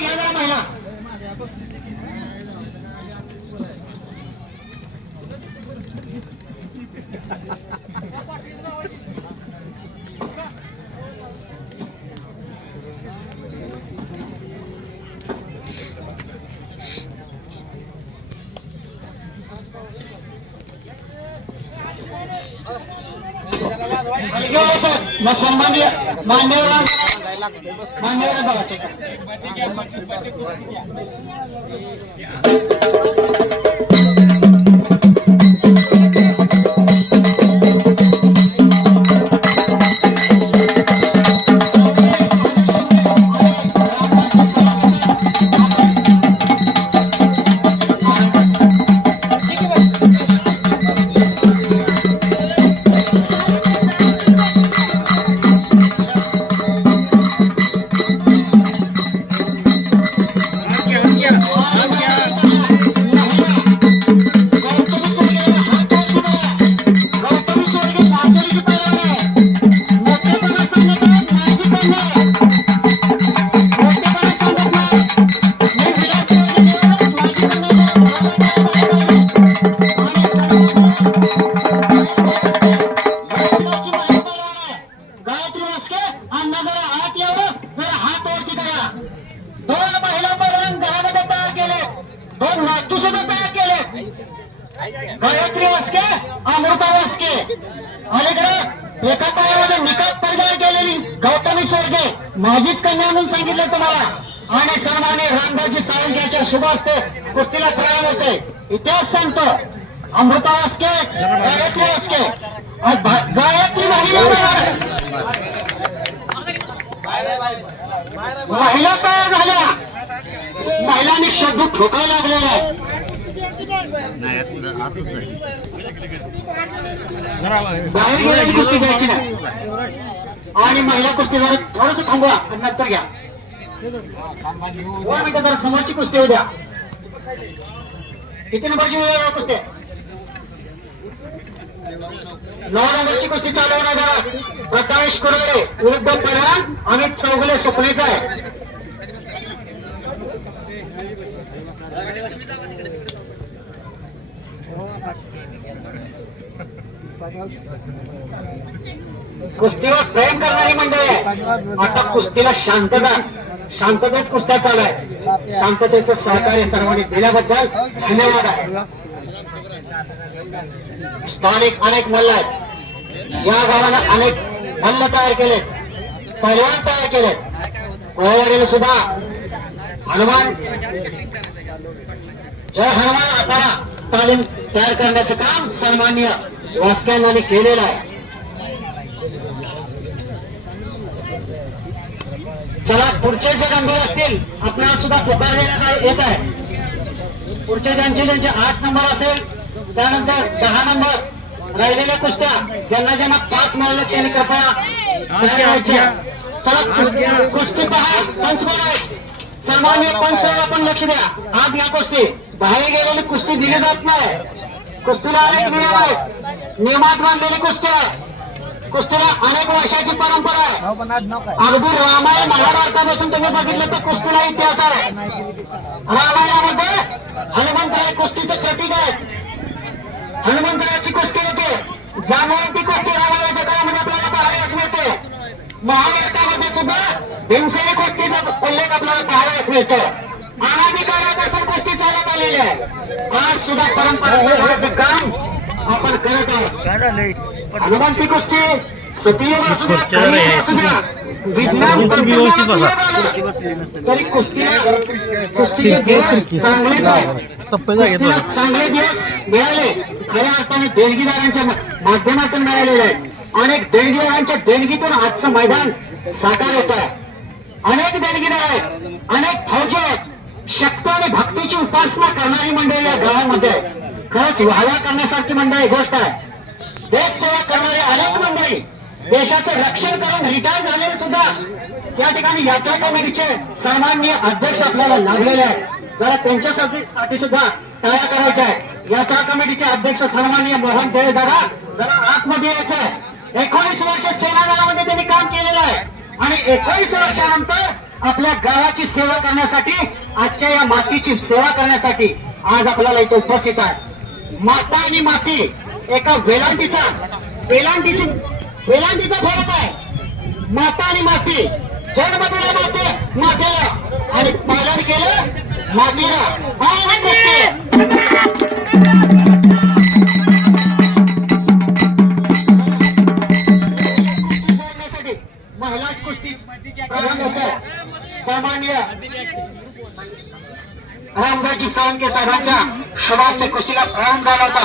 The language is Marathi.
घ्या जरा महिला. सन्माननीय मान्यवर बघा ठीक गायत्री वास्के, अमृता वास्के. अलीकडे एका पायामध्ये निकाल परिधान केलेली गौतमी सोडके माझीच कन्या म्हणून सांगितलं तुम्हाला. आणि सन्मान्य रामदासजी साळुंखे यांच्या शुभ हस्ते कुस्तीला प्रारंभ होते. इतिहास सांगतो अमृता वास्के, गायत्री वास्के, गायत्री महिला तयार झाल्या. महिलांनी शब्द ठोकायला लागलेला आहे. बाहेर गेलेली कुस्ती द्यायची नाही. आणि महिला कुस्तीवर थोडस थांबवा नंतर घ्या. 2 मिनिटं जरा समोरची कुस्ती होऊ द्या. किती नंबरची कुस्ती? 9 नंबरची कुस्ती चालू होणार जरा. प्रकाश कुरवडे विरुद्ध परवान अमित चौगुले सुपणेचा आहे. कुस्तीवर प्रेम करणारी मंडळी आहे. आता कुस्तीला शांततेत कुस्त्या चालू आहे. शांततेचं सहकार्य सर्वांनी दिल्याबद्दल धन्यवाद आहे. स्थानिक अनेक मल्ल आहेत. या गावानं अनेक मल्ल तयार केलेत, पैलवान तयार केलेत. कोळवाडीला सुद्धा हनुमान जय हनुमान आखाडा तालीम तयार करण्याचं काम सन्माननीय वास्क्यांनी केलेलं आहे. चला पुढचे जे गंभीर असतील आपल्याला सुद्धा पुकार देण्यात येत आहे. पुढचे ज्यांचे 8 नंबर असेल, त्यानंतर 10 नंबर राहिलेल्या कुस्त्या ज्यांना ज्यांना 5 मिळाले त्यांनी कृपया चला कुस्ती पहा. पंच कोण आहे? सन्मान्य पंच आपण लक्ष द्या. आज या कुस्ती बाहेर गेलेली कुस्ती दिली जात नाही. कुस्तीला अनेक नियम आहेत. नियमात बांधलेली कुस्ती आहे. कुस्तीला अनेक वर्षाची परंपरा आहे. अगदी रामायण महाभारतापासून तुम्ही बघितलं तर कुस्तीला इतिहास आहे. रामायणामध्ये हनुमंतराय कुस्तीचं प्रतीक आहे. हनुमंतरायाची कुस्ती होते, ज्यामुळे ती कुस्ती रामायणाच्या काळामध्ये आपल्याला पाहायला मिळते. महाभारतामध्ये सुद्धा भीमसेनी कुस्तीचा उल्लेख आपल्याला पाहायला मिळतो. अनादी काळापासून कुस्ती चालत आलेली आहे. आज सुद्धा परंपरा ठेवण्याचं काम आपण करत आहोत. हनुमंती कुस्ती सतयुग असू द्या, कलियुग असू द्या, विज्ञान तरी कुस्तीचे दिवस चांगलेच आहेत. चांगले दिवस मिळाले खऱ्या अर्थाने देणगीदारांच्या माध्यमातून मिळालेले आहेत. अनेक देणगीदारांच्या देणगीतून आजचं मैदान साकार होत आहे. अनेक देणगीदार आहेत, अनेक फौजी आहेत. शक्त आणि भक्तीची उपासना करणारी मंडळी या गावामध्ये खरंच व्हावा करण्यासारखी मंडळी गोष्ट आहे. देश सेवा करणारे अनेक मंडळी, देशाचं रक्षण करून रिटायर झालेले सुद्धा या ठिकाणी यात्रा कमिटीचे सामान्य अध्यक्ष आपल्याला लाभलेले आहेत. जरा त्यांच्यासाठी सुद्धा टाळ्या करायच्या आहेत. यात्रा कमिटीचे अध्यक्ष सन्माननीय मोहन देळे जरा आतमध्ये यायचं आहे. 19 वर्ष सेना दलामध्ये त्यांनी काम केलेलं आहे आणि 19 वर्षानंतर आपल्या गावाची सेवा करण्यासाठी, आजच्या या मातीची सेवा करण्यासाठी आज आपल्याला इथे उपस्थित आहे. माता आणि माती एका वेलांटीचा फरक आहे. माता आणि माती, जन्म दिला मातेला आणि पालन केलं मातीला. महिलाच कुस्ती प्रारंभ होत आहे. सामान्य रामदासजी साळुंके साहेबांच्या शुभास्ते कुस्तीला प्रारंभ झाला होता.